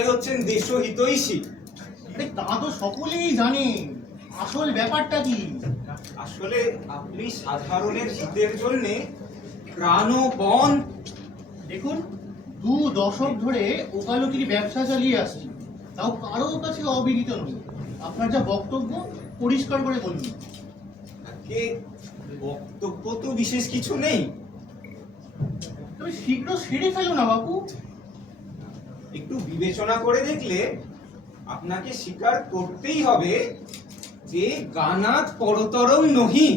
কি মশাই হচ্ছেন দেশহিতৈষী আরে তা তো সকলেই জানে। আসল ব্যাপারটা কি? আসলে আপনি সাধারণের হিতের জন্য প্রাণপণ দেখুন দু দশক ধরে ওকালতির ব্যবসা চালিয়ে আসছি। তাও কারও কাছে অবিদিত নয় আপনার যা বক্তব্য পরিষ্কার করে বলুন। আগে বক্তব্য তো বিশেষ কিছু নেই। তবে শীঘ্র সেরে ফেলো না বাপু। একটু বিবেচনা করে দেখলে আপনাকে স্বীকার করতেই হবে যে গানাত পরতরং নহি।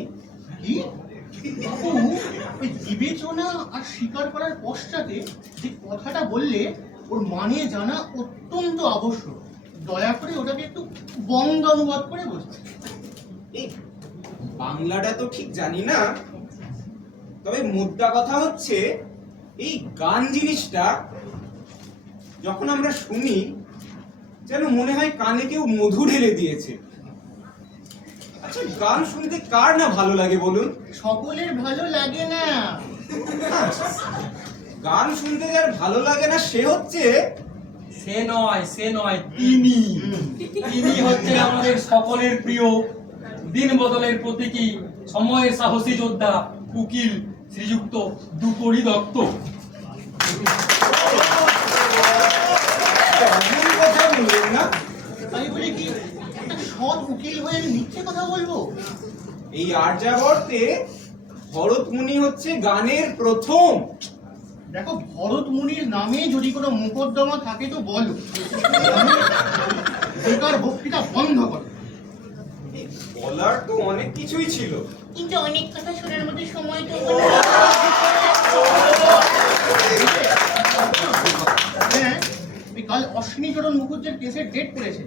কি? ওই বিবেচনা আর স্বীকার করার পশ্চাতে যে কথাটা বললে ওর মানে জানা অত্যন্ত আবশ্যক। দয়া করে ওটাকে একটু বঙ্গ অনুবাদ করে এই বাংলাটা তো ঠিক জানি না। তবে মুদ্রা কথা হচ্ছে এই গান জিনিসটা যখন আমরা শুনি যেন মনে হয় কানে কেউ মধু ঢেলে দিয়েছে। আচ্ছা গান শুনতে কার না ভালো লাগে বলুন? সকলের ভালো লাগে না। গান শুনতে যার ভালো লাগে না সে হচ্ছে সে নয় সে নয় তিনি। তিনি হচ্ছে আমাদের সকলের প্রিয় দিন বদলের প্রতীকী সময়ের সাহসী যোদ্ধা উকিল শ্রীযুক্ত দুপরি দত্ত। এমন কথা বললেন না তাই বলে কি একটা সৎ উকিল হয়ে আমি মিথ্যে কথা বলব এই আর্যাবর্তে ভরতমুনি হচ্ছে গানের প্রথম। দেখো ভরত মুনির নামে যদি কোনো মোকদ্দমা থাকে তো বলো। বেকার বক্তৃতা বন্ধ করো। বলার তো অনেক কিছুই ছিল। কিন্তু অনেক কথা শোনার মধ্যে সময় তো হ্যাঁ ওই কাল অশ্বিনীচরণ মুখুজ্জের কেসের ডেট পড়েছে।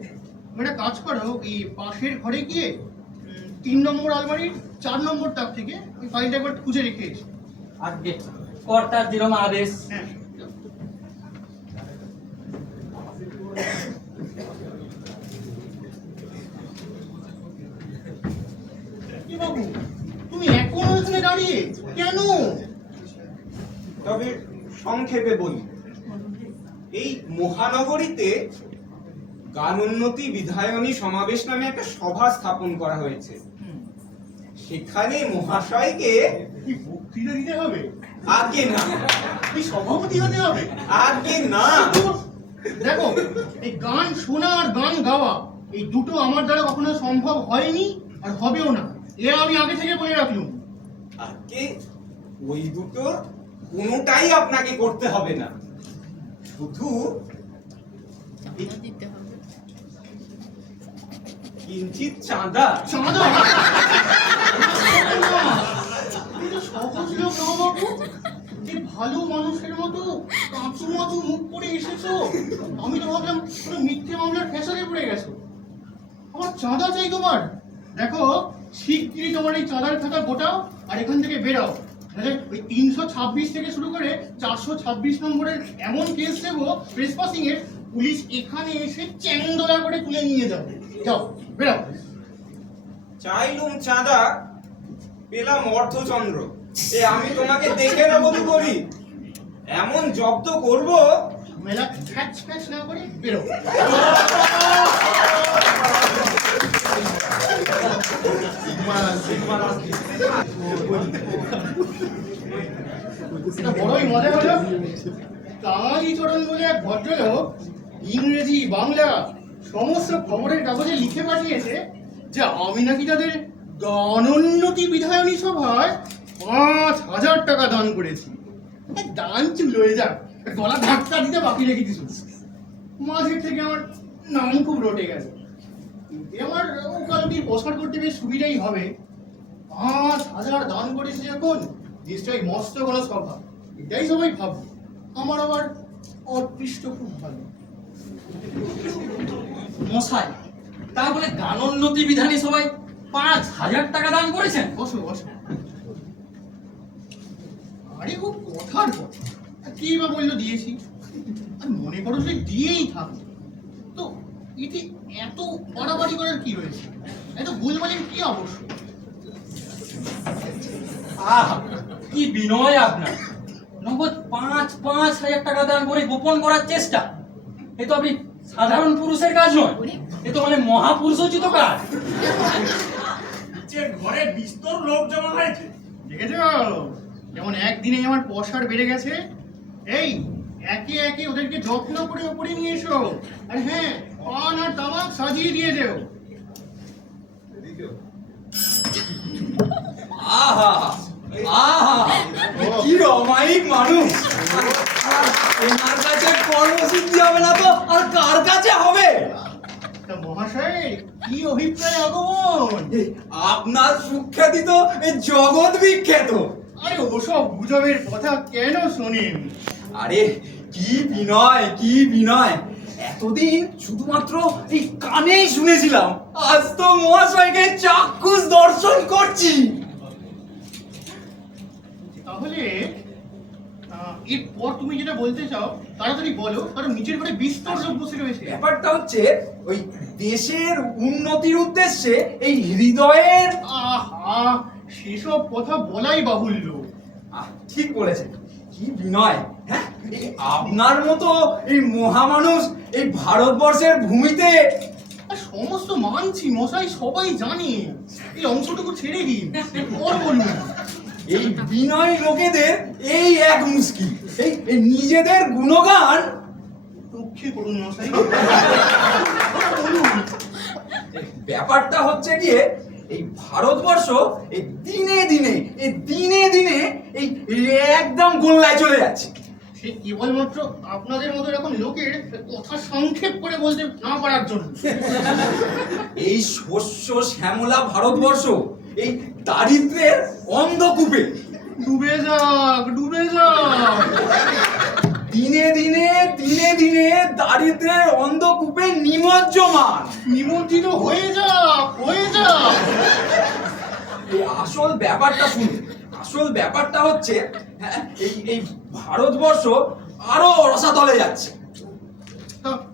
একটা কাজ করো এই পাশের ঘরে গিয়ে তিন নম্বর আলমারির চার নম্বর তাক থেকে ওই ফাইলটা একবার খুঁজে রেখে এসো। আজকে কর্তার যেরকম আদেশ। হ্যাঁ। কি বাবু তুমি এখনও এখানে দাঁড়িয়ে? কেন? তবে সংক্ষেপে বলি এই মহানগরীতে গান উন্নতি বিধায়নী সমাবেশ নামে একটা সভা স্থাপন করা হয়েছে। সেখানে মহাশয়কে কি বক্তৃতা দিতে হবে? আগে না। কি সভাপতি হতে হবে? আগে না। দেখো এই গান শোনা আর গান গাওয়া এই দুটো আমার দ্বারা কখনো সম্ভব হয়নি আর হবেও না। এ আমি আগে থেকে বলে রাখলুম। আগে ওই দুটোর কোনোটাই আপনাকে করতে হবে না। শুধু কিঞ্চিত চাঁদা। চাঁদা? সহজ লোক বাবু। যে ভালো মানুষের মতো কাঁচু মাচু মুখ করে এসেছ। আমি তো ভাবলাম কোনো মিথ্যে মামলার ফেসারে পড়ে গেছো। আমার চাঁদা চাই তোমার। দেখো শিগগিরই তোমার এই চাঁদার খাতা গোটাও আর এখান থেকে বেরাও। নাহলে ওই তিনশো ছাব্বিশ থেকে শুরু করে চারশো ছাব্বিশ নম্বরের এমন কেস দেবো ট্রেসপাসিং এর পুলিশ এখানে এসে চ্যাংদোলা করে তুলে নিয়ে যাবে। যাও বেরাও চাইলুম চাঁদা পেলাম অর্ধচন্দ্র। এ আমি তোমাকে দেখে না বধু করি এমন জব্দ করব। মেলা ফ্যাচ ফ্যাচ না করে বেরো। এটা বড়ই মজা হলো। কাঙালি চরণ বলে এক ভদ্রলোক ইংরেজি, বাংলা সমস্ত খবরের কাগজে লিখে পাঠিয়েছে যে আমি নাকি তাদের গানোন্নতি বিধায়নী সভায় পাঁচ হাজার টাকা দান করেছি। দান চুলো হয়ে যাক। গলা ধাক্কা দিতে বাকি রেখে দিস মাঝে থেকে আমার নাম খুব রটে গেছে। আমার ওকালতির প্রসার করতে বেশ সুবিধাই হবে। পাঁচ হাজার দান করেছে যখন নিশ্চয়ই মস্ত বড় সভা এটাই সবাই ভাববে। আমার আবার অদৃষ্ট খুব ভালো। মশাই তা বলে গানোন্নতি বিধানী সবাই পাঁচ হাজার টাকা দান করেছেন? বসো বসো। আরে ও কথার কথা। কি বা বলল দিয়েছি? আর মনে করো যে দিয়েই থাকো তো এটি এত বাড়াবাড়ি করার কি রয়েছে? এত ভুলভালের কি অবশ্যক আহ! কি বিনয় আপনার? নগদ পাঁচ পাঁচ হাজার টাকা দান করে গোপন করার চেষ্টা। এ তো আপনি সাধারণ পুরুষের কাজ নয়। এ তো মানে মহাপুরুষোচিত কাজ। যে ঘরে বিস্তর লোক জমা হয়েছে। দেখেছ? যেমন একদিনে আমার পশার বেড়ে গেছে এই একে একে ওদেরকে যত্ন করে উপরে নিয়ে এসো। আর হ্যাঁ পান আর তামাক সাজিয়ে দিয়ে যেও। আহা আহা! কি রমায়িক মানুষ। ওনার কাছে কর্মসিদ্ধি হবে না তো আর কার কাছে হবে? তা মহাশয় কি অভিপ্রায় আগমন? আপনার সুখ্যাতি তো জগৎ বিখ্যাত। আরে ওসব গুজবের কথা কেন শোনেন? আরে কি বিনয় কি বিনয়। এতদিন শুধুমাত্র এই কানেই শুনেছিলাম। আজ তো মহাশয়কে চাক্ষুষ দর্শন করছি। তাহলে এরপর তুমি যেটা বলতে চাও তাড়াতাড়ি বলো কারণ নিচের ঘরে বিস্তর লোক বসে রয়েছে। ব্যাপারটা হচ্ছে ওই দেশের উন্নতির উদ্দেশ্যে এই হৃদয়ের আহা সেসব কথা বলাই বাহুল্য। ঠিক বলেছেন। কি বিনয় হ্যাঁ? আপনার মতো এই মহামানুষ এই ভারতবর্ষের ভূমিতে সমস্ত মানছি মশাই সবাই জানে। এই অংশটুকু ছেড়ে দিন। এরপর বলুন। এই বিনয় লোকেদের এই এক মুশকিল। এই নিজেদের গুণগান করুন মশাই। ব্যাপারটা হচ্ছে গিয়ে এই ভারতবর্ষ এই দিনে দিনে এই দিনে দিনে এই একদম গোল্লায় চলে যাচ্ছে। সে কেবলমাত্র আপনাদের মতো এরকম লোকের কথা সংক্ষেপ করে বলতে না পারার জন্য। এই শস্য শ্যামলা ভারতবর্ষ এই দারিদ্রের অন্ধকূপে। ডুবে যাক ডুবে যাক। দিনে দিনে দিনে দিনে দারিদ্রের অন্ধকূপে নিমজ্জমান। নিমজ্জিত হয়ে যাক হয়ে যাক। এই আসল ব্যাপারটা শুনুন। আসল ব্যাপারটা হচ্ছে হ্যাঁ, এই এই ভারতবর্ষ আরও রসাতলে যাচ্ছে।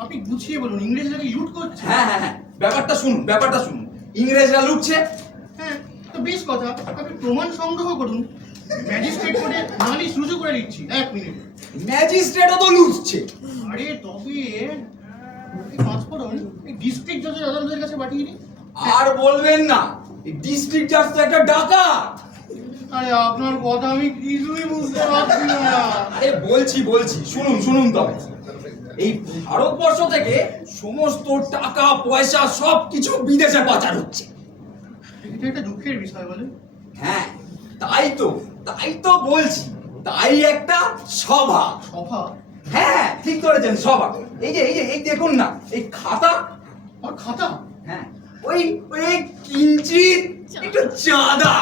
আপনি গুছিয়ে বলুন ইংরেজরা কি লুট করছে? হ্যাঁ হ্যাঁ হ্যাঁ ব্যাপারটা শুনুন ব্যাপারটা শুনুন। ইংরেজরা লুটছে তো বেশ কথা। আপনি প্রমাণ সংগ্রহ করুন। ম্যাজিস্ট্রেট কোর্টে নালিশ রুজু করে দিচ্ছি এক মিনিট। ম্যাজিস্ট্রেটও তো লুটছে। আরে তবে এই করুন এই ডিস্ট্রিক্ট জজের আদালতের কাছে পাঠিয়ে দিন। আর বলবেন না এই ডিস্ট্রিক্ট জাজ তো একটা ডাকাত। আরে আপনার কথা আমি কিছুই বুঝতে পারছি না। আরে বলছি বলছি শুনুন শুনুন তবে। এই ভারতবর্ষ থেকে সমস্ত টাকা পয়সা সব কিছু বিদেশে পাচার হচ্ছে। এটা একটা দুঃখের বিষয় বলে হ্যাঁ তাই তো তাই তো বলছি। তাই একটা সভা। সভা? হ্যাঁ ঠিক ধরেছেন সভা। এই যে এই যে এই দেখুন না এই খাতা। আর খাতা? হ্যাঁ ওই ওই কিঞ্চিত একটু চাঁদা।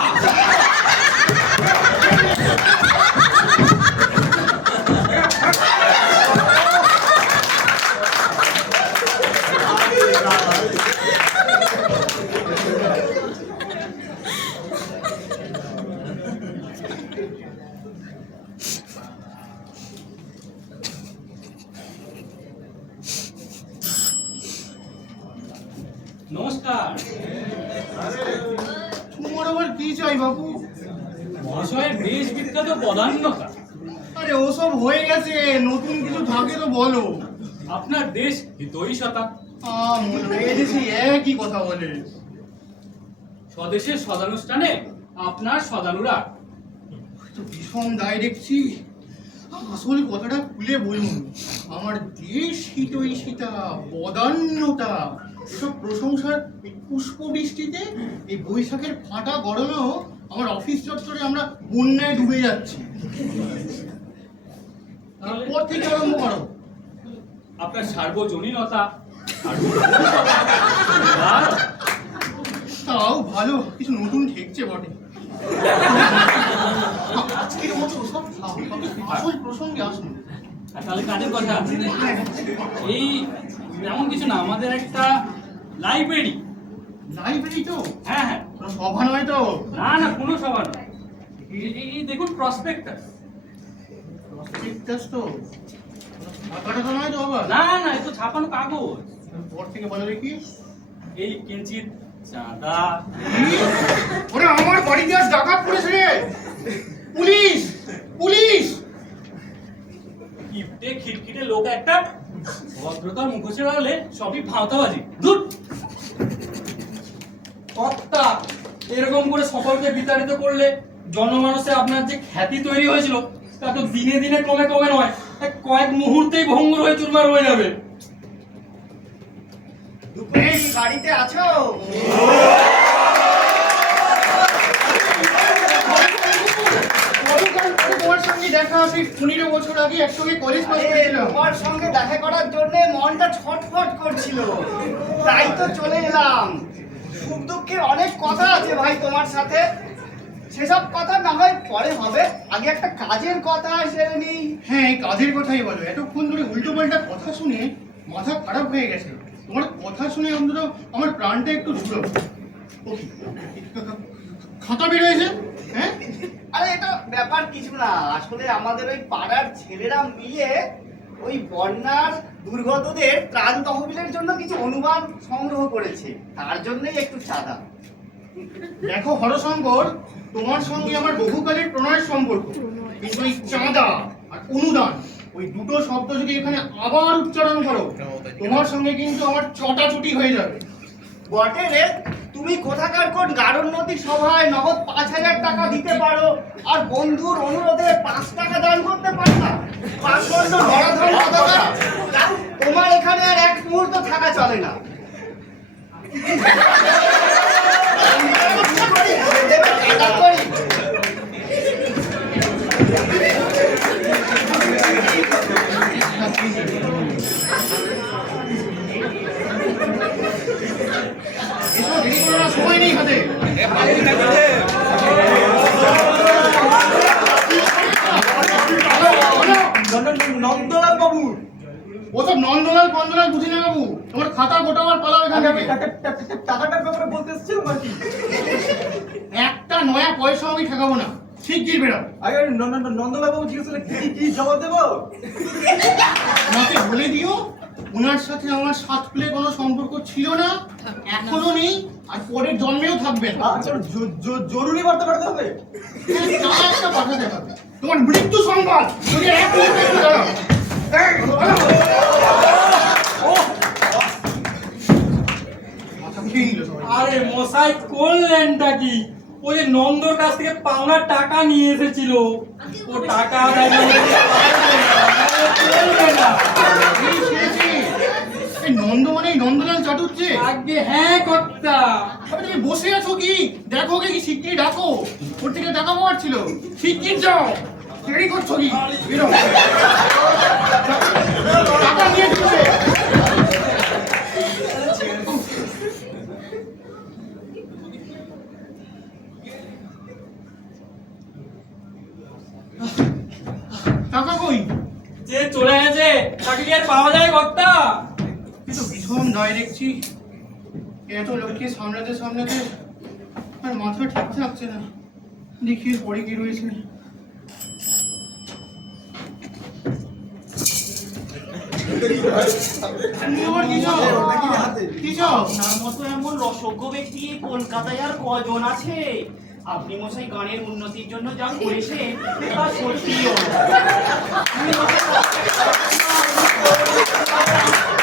কি চাই বাবু। মহাশয়ের বেশ বিখ্যাত আরে ওসব হয়ে গেছে নতুন কিছু থাকে তো বলো। আপনার দেশ একই কথা বলে। স্বদেশের সদানুষ্ঠানে আপনার তো ভীষণ দায় দেখছি। আসল কথাটা খুলে বলুন। আমার দেশ হিতৈষিতা বদান্যতা এসব প্রশংসার এই পুষ্প বৃষ্টিতে এই বৈশাখের ফাটা গরমেও আমার অফিস চত্বরে আমরা বন্যায় ডুবে যাচ্ছি। এরপর থেকে আরম্ভ করো। আপনার সার্বজনীনতা তাও ভালো কিছু নতুন ঠেকছে বটে। আজকের মতো সব আসল প্রসঙ্গে আসুন। তাহলে কাজের কথা এই এমন কিছু না আমাদের একটা লাইব্রেরি লাইব্রেরি তো? হ্যাঁ হ্যাঁ। সভা নয় তো? না না কোনো সভা নয়। এই- দেখুন প্রসপেক্টাস প্রসপেক্টাস তো? টাকাটা তো নয় তো আবার? না না এ তো ছাপানো কাগজ। পর থেকে বলো দেখি। এই কিঞ্চিত চাঁদা। ওরে আমার বাড়িতে আজ ডাকাত পড়েছে রে। পুলিশ! পুলিশ! কিপটে খিটখিটে লোক একটা ভদ্রতার মুখোশে লাগালে সবই ফাঁতাবাজি ধুর! কর্তা, এরকম করে সকলকে বিতাড়িত করলে জনমানসে আপনার যে খ্যাতি তৈরি হয়েছিল, তা তো দিনে দিনে কমে কমে নয়। কয়েক মুহূর্তেই ভঙ্গুর হয়ে চুরমার হয়ে যাবে। কি আছো? তোমার সঙ্গে দেখা সেই পনেরো বছর আগে একসঙ্গে কলেজ পাস আরে, করেছিলাম। তোমার সঙ্গে দেখা করার জন্য মনটা ছটফট করছিল। তাই তো চলে এলাম। সুখ দুঃখের অনেক কথা আছে ভাই তোমার সাথে। সেসব কথা না হয় পরে হবে। আগে একটা কাজের কথা সেরে হ্যাঁ এই কাজের কথাই বলো। এতক্ষণ ধরে উল্টো পাল্টা কথা শুনে মাথা খারাপ হয়ে গেছে তোমার কথা শুনে অন্তত আমার প্রাণটা একটু ঝুলো ও কি? খাতা বেরোয়েছে হ্যাঁ? আরে এটা ব্যাপার কিছু না। আসলে আমাদের ওই পাড়ার ছেলেরা মিলে ওই বন্যার দুর্গতদের ত্রাণ তহবিলের জন্য কিছু অনুদান সংগ্রহ করেছে। তার জন্যই একটু চাঁদা দেখো হরশঙ্কর তোমার সঙ্গে আমার বহুকালের প্রণয়ের সম্পর্ক। কিন্তু ওই চাঁদা আর অনুদান ওই দুটো শব্দ যদি এখানে আবার উচ্চারণ করো তোমার সঙ্গে কিন্তু আমার চটাচুটি হয়ে যাবে। বটে রে। তুমি কোথাকার কোন গারোন্নতি সভায় নগদ পাঁচ হাজার টাকা দিতে পারো? আর বন্ধুর অনুরোধে পাঁচ টাকা দান করতে পারো না? তোমার এখানে আর এক মুহূর্ত থাকা চলে না। এসব দেরি করো না, সময় নেই হাতে নন্দলাল বাবু ওসব নন্দলাল ফন্দলাল বুঝি না বাবু তোমার খাতা গোটা আমার পালাও এখান থেকে টাকাটার ব্যাপারে বলতে এসেছিলাম আর কি একটা নয়া পয়সা আমি ঠেকাবো না শিগগির বেরাও আগে নন্দলাল বাবু জিজ্ঞেস কি দেবো? আমাকে বলে দিও ওনার সাথে আমার সাত প্লে কোনো সম্পর্ক ছিল না এখনও নেই আর পরের জন্মেও থাকবে না। আচ্ছা জরুরি বার্তা পাঠাতে হবে? হ্যাঁ, তা একটা পাঠাতে হবে। তোমার মৃত্যু সংবাদ। যদি এক মুহূর্তে একটু দাঁড়াও। আরে মশাই করলেনটা কি? ওই যে নন্দর কাছ থেকে পাওনা টাকা নিয়ে এসেছিল। ও টাকা নন্দ মানে নন্দলাল চাটুচ্ছে আগে হ্যাঁ কর্তা। আরে তুমি বসে আছো কি? দেখো কি শিগগির ডাকো। ওর থেকে টাকা পাওয়ার ছিল। শিগগির যাও। দেরি করছ কি? টাকা নিয়ে টাকা কই? যে চলে গেছে তাকে কি আর পাওয়া যায় কর্তা কিন্তু ভীষণ দেখছি। এত লোককে সামলাতে সামলাতে আর মাথা ঠিক থাকছে না। দেখি পরে কি রয়েছে। মতো এমন রসজ্ঞ ব্যক্তি কলকাতায় আর কজন আছে? আপনি মশাই গানের উন্নতির জন্য যা করেছেন তা সত্যিও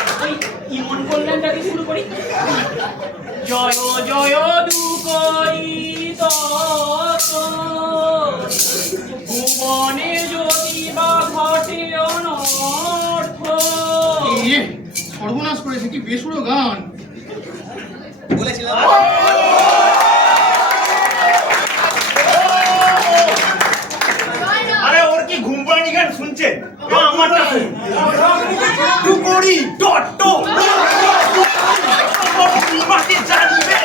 আপনি ইমন কল্যাণটাকে শুরু করি। জয় জয় দুকরি তত ভুবনে যদি বা ঘটে অনর্থ। এ, সর্বনাশ করেছে কি বেসুরো গান। আরে শুনছেন আমারটা শুনুন ডট টো মাকে জানিবে।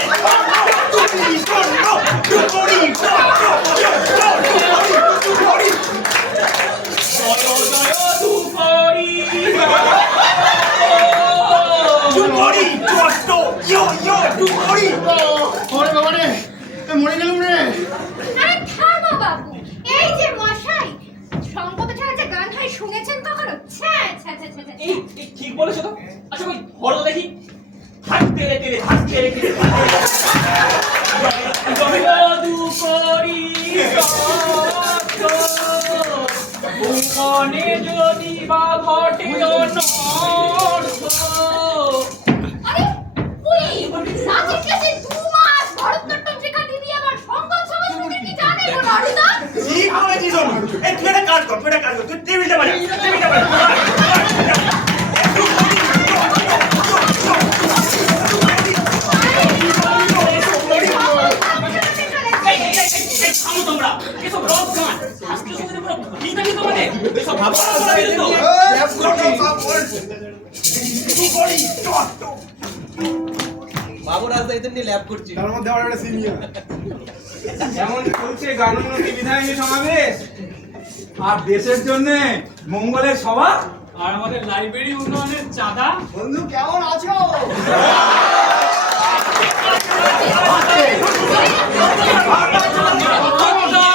ঠিক যদি বা ঘটে তুই একটা কাজ কর তুই একটা কাজ কর তুই টেবিলটা বাজা টেবিলটা বাজা। এই, এই, এই, থামো তোমরা এসব রক গান শাস্ত্রীয় সঙ্গীতের পুরো ভিটামি তোমাদের এসব ভাবো বিরুদ্ধ যেমন চলছে গানোন্নতি বিধায়নী সমাবেশ আর দেশের জন্য মঙ্গলের সভা? আর আমাদের লাইব্রেরি উন্নয়নের চাঁদা? বন্ধু কেমন আছো? 박대 박대